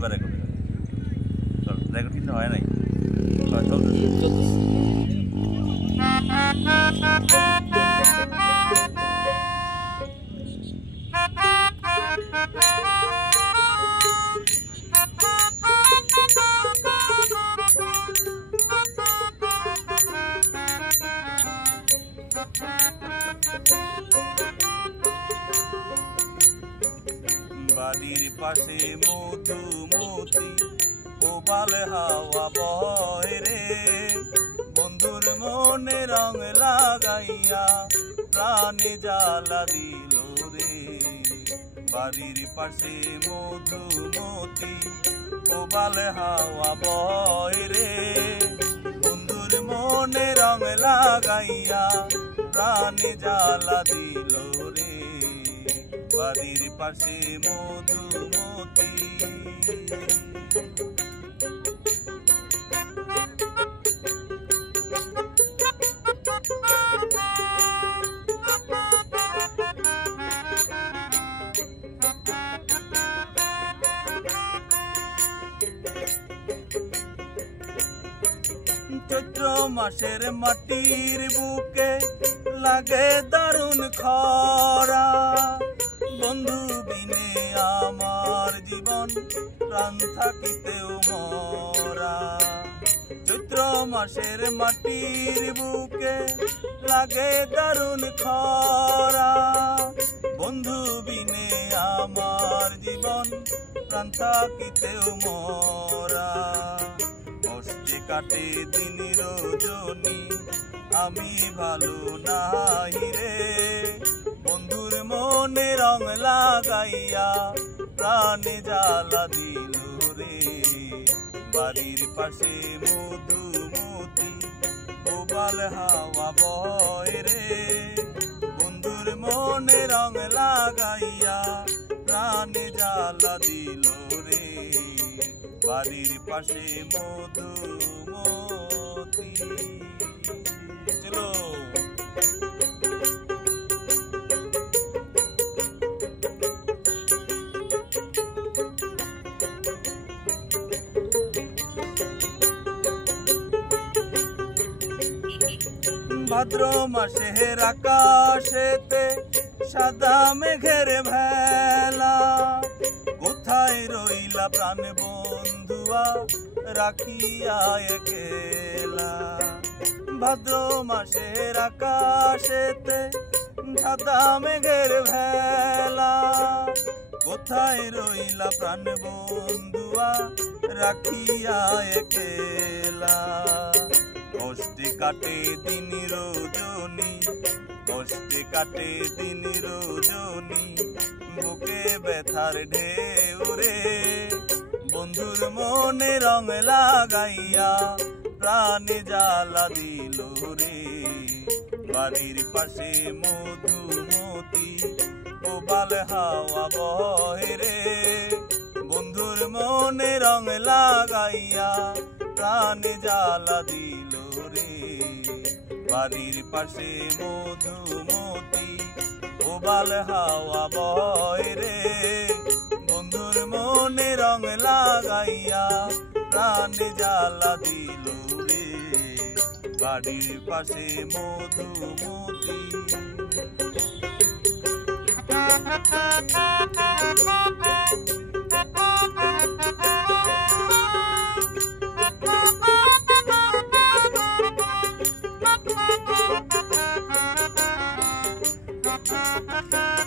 এবার record record কিন্তু হয় নাই চলতেছে বাড়ির পাশে মধুমতি কোপাল হাওয়া বয় রে বন্ধুর মনে রং লাগাইয়া প্রাণে জ্বালা দিল রে বাড়ির পাশে মধুমতি কোপাল হাওয়া বয় রে বন্ধুর মনে রং লাগাইয়া প্রাণে জ্বালা দিল রে বাড়ির পাশে মধুমতি চৈত্র মাসের মাটির বুকে লাগে দারুণ খরা বন্ধু বিনে আমার জীবন প্রাণ থাকিতেও মরা চৈত্র মাসের মাটির বুকে লাগে দারুণ খরা বন্ধু বিনে আমার জীবন প্রাণ থাকিতেও মরা কষ্টে কাটে দিন রজনী আমি ভালো নাই রে বন্ধুর মনে রং লাগাইয়া প্রাণে জ্বালা দিল রে বাড়ির পাশে মধুমতি কোপাল হাওয়া বয় রে বন্ধুর মনে রং লাগাইয়া প্রাণে জ্বালা দিল রে বাড়ির পাশে মধুমতি চলো ভাদ্র মাসের আকাশেতে সাদা মেঘের ভেলা কোথায় রইলা প্রাণ বন্ধুয়া রাখিয়া একলা ভাদ্র মাসের আকাশেতে সাদা মেঘের ভেলা কোথায় রইলা প্রাণ বন্ধুয়া রাখিয়া একলা কষ্টে কাটে দিন রজনী কষ্টে কাটে দিন রজনী বুকে ব্যথার ঢেউ রে বন্ধুর মনে রং লাগাইয়া প্রাণে জ্বালা দিল রে বাড়ির পাশে মধুমতি কোপাল হাওয়া বয় রে বন্ধুর মনে রং লাগাইয়া প্রাণে জ্বালা দিল রে বাড়ির পাশে মধুমতি কোপাল হাওয়া বয় রে বন্ধুর মনে রং লাগাইয়া প্রাণে জ্বালা দিল রে বাড়ির পাশে মধুমতি Ha ha ha.